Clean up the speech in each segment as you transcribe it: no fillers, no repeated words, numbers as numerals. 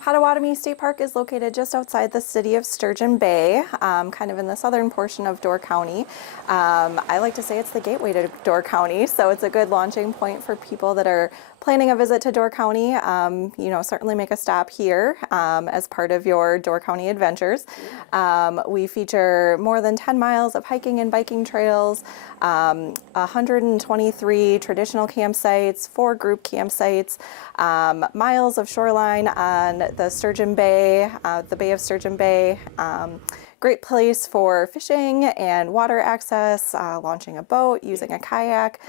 Potawatomi State Park is located just outside the city of Sturgeon Bay, kind of in the southern portion of Door County. I like to say it's the gateway to Door County, so it's a good launching point for people that are planning a visit to Door County. Certainly make a stop here as part of your Door County adventures. We feature more than 10 miles of hiking and biking trails, 123 traditional campsites, 4 group campsites, miles of shoreline on the Sturgeon Bay, the Bay of Sturgeon Bay. Great place for fishing and water access, launching a boat, using a kayak.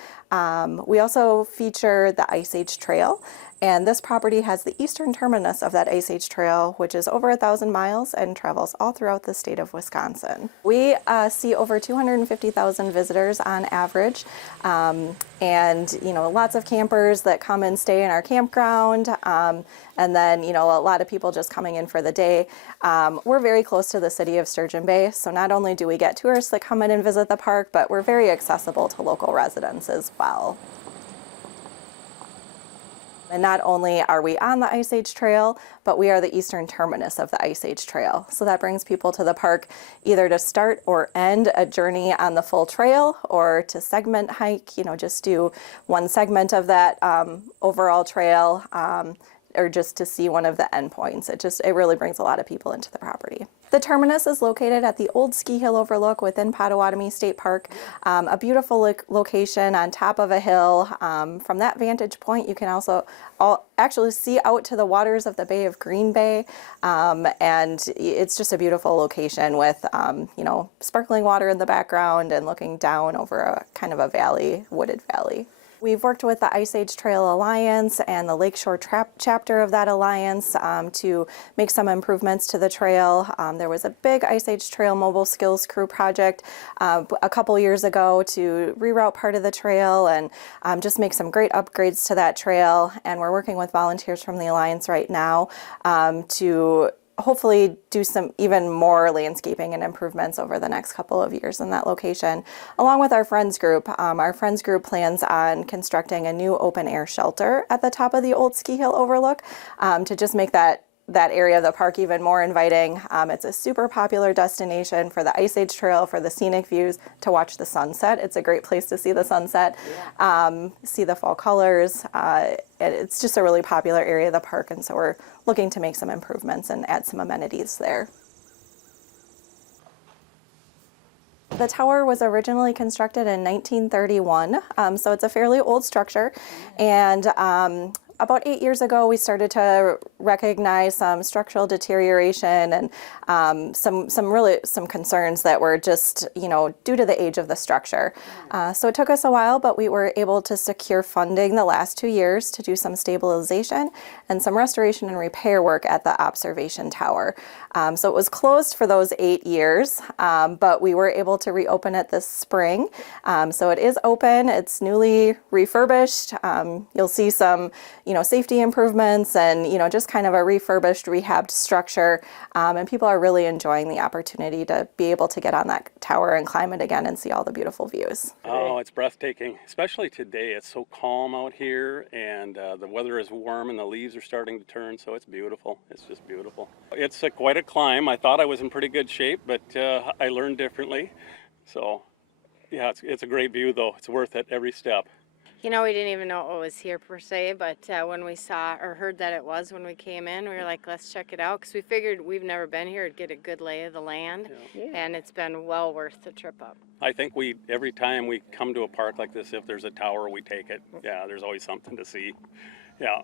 We also feature the Ice Age Trail, and this property has the eastern terminus of that Ice Age Trail, which is over 1,000 miles and travels all throughout the state of Wisconsin. We see over 250,000 visitors on average, and lots of campers that come and stay in our campground, and then a lot of people just coming in for the day. We're very close to the city of Sturgeon Bay, so not only do we get tourists that come in and visit the park, but we're very accessible to local residents as well. And not only are we on the Ice Age Trail, but we are the eastern terminus of the Ice Age Trail. So that brings people to the park either to start or end a journey on the full trail, or to segment hike, just do one segment of that overall trail, or just to see one of the endpoints. It really brings a lot of people into the property. The terminus is located at the old ski hill overlook within Potawatomi State Park, a beautiful location on top of a hill. From that vantage point, you can also actually see out to the waters of the Bay of Greenbay, and it's just a beautiful location with sparkling water in the background and looking down over a kind of a valley, wooded valley. We've worked with the Ice Age Trail Alliance and the Lakeshore chapter of that alliance to make some improvements to the trail. There was a big Ice Age Trail Mobile Skills Crew project a couple years ago to reroute part of the trail and just make some great upgrades to that trail. And we're working with volunteers from the alliance right now to hopefully do some even more landscaping and improvements over the next couple of years in that location. Along with our Friends group plans on constructing a new open air shelter at the top of the old ski hill overlook to just make that area of the park even more inviting. It's a super popular destination for the Ice Age Trail, for the scenic views, to watch the sunset. It's a great place to see the sunset, see the fall colors. It's just a really popular area of the park, and so we're looking to make some improvements and add some amenities there. The tower was originally constructed in 1931, so it's a fairly old structure, and about 8 years ago, we started to recognize some structural deterioration and some concerns that were just, due to the age of the structure. So it took us a while, but we were able to secure funding the last 2 years to do some stabilization and some restoration and repair work at the observation tower. So it was closed for those 8 years, but we were able to reopen it this spring. So it is open. It's newly refurbished. You'll see some safety improvements and, just kind of a refurbished, rehabbed structure. And people are really enjoying the opportunity to be able to get on that tower and climb it again and see all the beautiful views. Oh, it's breathtaking, especially today. It's so calm out here, and the weather is warm and the leaves are starting to turn, so it's beautiful. It's just beautiful. It's quite a climb. I thought I was in pretty good shape, but I learned differently. So, yeah, it's a great view, though. It's worth it every step. We didn't even know it was here per se, but when we saw or heard that it was when we came in, we were like, let's check it out, because we figured we've never been here to get a good lay of the land, and it's been well worth the trip up. I think every time we come to a park like this, if there's a tower, we take it. Yeah, there's always something to see. Yeah.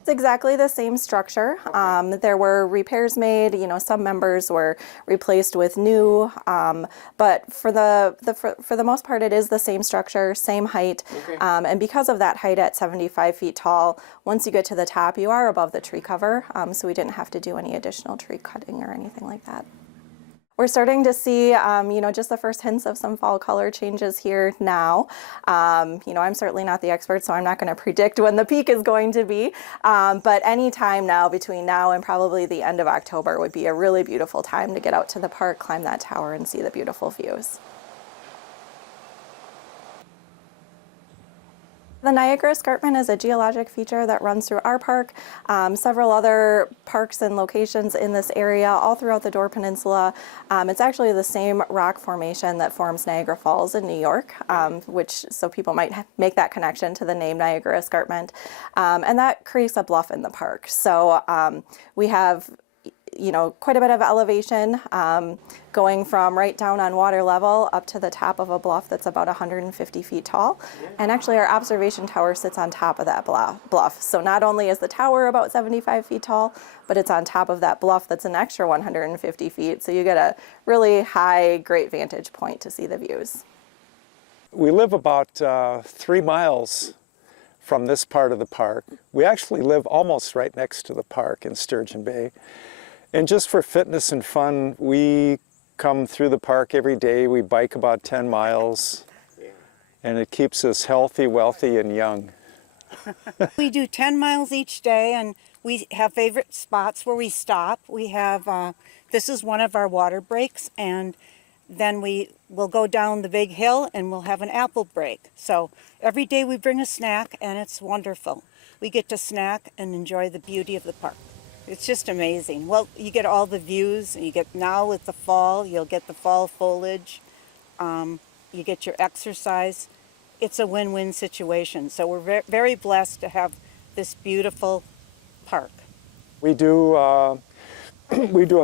It's exactly the same structure. There were repairs made. Some members were replaced with new, but for the most part, it is the same structure, same height. Okay. And because of that height at 75 feet tall, once you get to the top, you are above the tree cover. So we didn't have to do any additional tree cutting or anything like that. We're starting to see, just the first hints of some fall color changes here now. I'm certainly not the expert, so I'm not going to predict when the peak is going to be. But any time now, between now and probably the end of October, would be a really beautiful time to get out to the park, climb that tower, and see the beautiful views. The Niagara Escarpment is a geologic feature that runs through our park, several other parks and locations in this area, all throughout the Door Peninsula. It's actually the same rock formation that forms Niagara Falls in New York, so people might make that connection to the name Niagara Escarpment. And that creates a bluff in the park. So we have quite a bit of elevation going from right down on water level up to the top of a bluff that's about 150 feet tall. And actually our observation tower sits on top of that bluff. So not only is the tower about 75 feet tall, but it's on top of that bluff that's an extra 150 feet. So you get a really high, great vantage point to see the views. We live about 3 miles from this part of the park. We actually live almost right next to the park in Sturgeon Bay. And just for fitness and fun, we come through the park every day. We bike about 10 miles, and it keeps us healthy, wealthy, and young. We do 10 miles each day, and we have favorite spots where we stop. We have, this is one of our water breaks, and then we will go down the big hill and we'll have an apple break. So every day we bring a snack, and it's wonderful. We get to snack and enjoy the beauty of the park. It's just amazing. Well, you get all the views, and you get, now with the fall, you'll get the fall foliage. You get your exercise. It's a win-win situation. So we're very blessed to have this beautiful park. We do a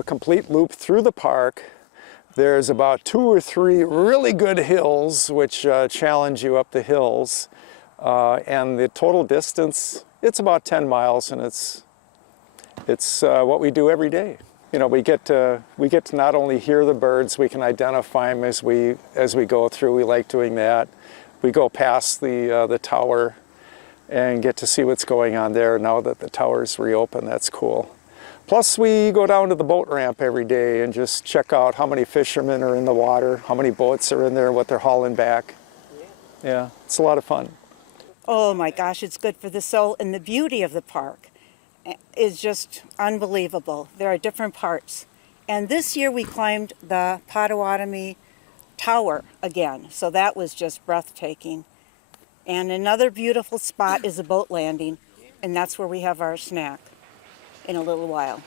complete loop through the park. There's about 2 or 3 really good hills which challenge you up the hills. And the total distance, it's about 10 miles, and it's what we do every day. We get to not only hear the birds, we can identify them as we go through. We like doing that. We go past the tower and get to see what's going on there now that the tower's reopened. That's cool. Plus, we go down to the boat ramp every day and just check out how many fishermen are in the water, how many boats are in there, what they're hauling back. Yeah, it's a lot of fun. Oh my gosh, it's good for the soul, and the beauty of the park is just unbelievable. There are different parts. And this year we climbed the Potawatomi Tower again, so that was just breathtaking. And another beautiful spot is a boat landing, and that's where we have our snack in a little while.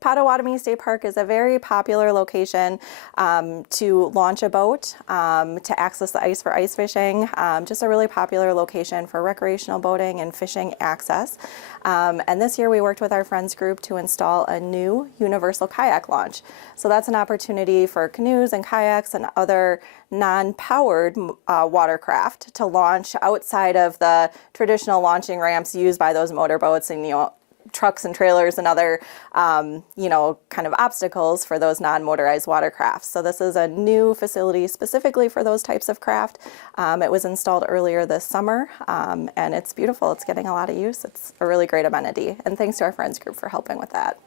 Potawatomi State Park is a very popular location to launch a boat, to access the ice for ice fishing, just a really popular location for recreational boating and fishing access. And this year we worked with our friends group to install a new universal kayak launch. So that's an opportunity for canoes and kayaks and other non-powered watercraft to launch outside of the traditional launching ramps used by those motorboats and, trucks and trailers and other, kind of obstacles for those non-motorized watercrafts. So this is a new facility specifically for those types of craft. It was installed earlier this summer, and it's beautiful. It's getting a lot of use. It's a really great amenity, and thanks to our friends group for helping with that.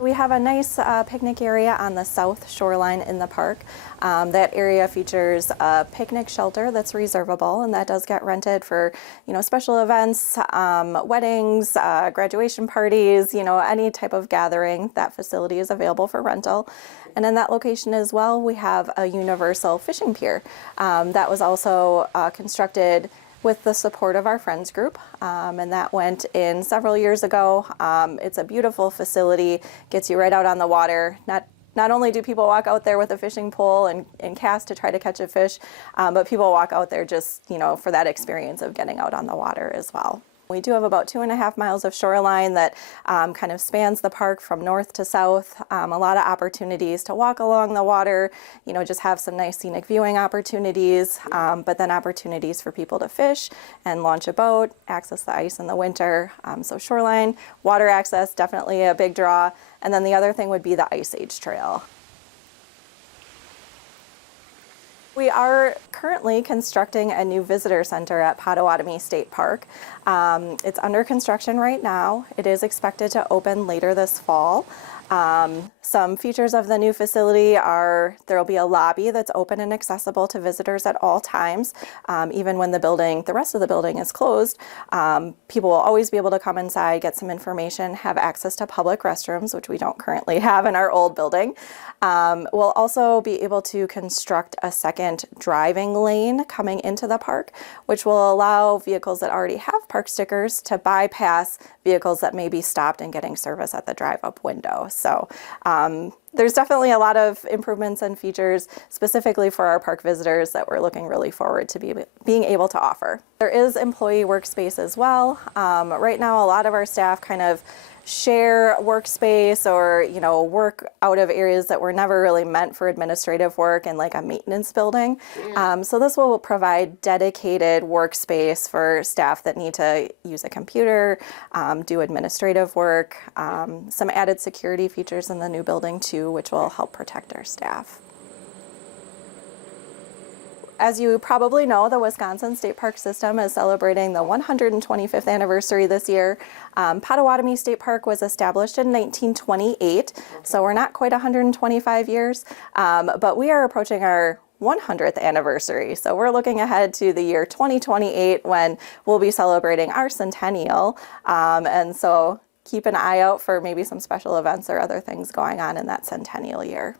We have a nice picnic area on the south shoreline in the park. That area features a picnic shelter that's reservable, and that does get rented for, special events, weddings, graduation parties, any type of gathering. That facility is available for rental. And in that location as well, we have a universal fishing pier that was also constructed with the support of our friends group, and that went in several years ago. It's a beautiful facility, gets you right out on the water. Not only do people walk out there with a fishing pole and cast to try to catch a fish, but people walk out there just, for that experience of getting out on the water as well. We do have about 2.5 miles of shoreline that kind of spans the park from north to south. A lot of opportunities to walk along the water, just have some nice scenic viewing opportunities, but then opportunities for people to fish and launch a boat, access the ice in the winter. So shoreline, water access, definitely a big draw. And then the other thing would be the Ice Age Trail. We are currently constructing a new visitor center at Potawatomi State Park. It's under construction right now. It is expected to open later this fall. Some features of the new facility are there will be a lobby that's open and accessible to visitors at all times. Even when the rest of the building is closed, people will always be able to come inside, get some information, have access to public restrooms, which we don't currently have in our old building. We'll also be able to construct a second driving lane coming into the park, which will allow vehicles that already have park stickers to bypass vehicles that may be stopped and getting service at the drive-up window. So there's definitely a lot of improvements and features specifically for our park visitors that we're looking really forward to being able to offer. There is employee workspace as well. Right now, a lot of our staff kind of share workspace or, work out of areas that were never really meant for administrative work in like a maintenance building. So this will provide dedicated workspace for staff that need to use a computer, do administrative work, some added security features in the new building too, which will help protect our staff. As you probably know, the Wisconsin State Park System is celebrating the 125th anniversary this year. Potawatomi State Park was established in 1928, so we're not quite 125 years, but we are approaching our 100th anniversary. So we're looking ahead to the year 2028 when we'll be celebrating our centennial. And so keep an eye out for maybe some special events or other things going on in that centennial year.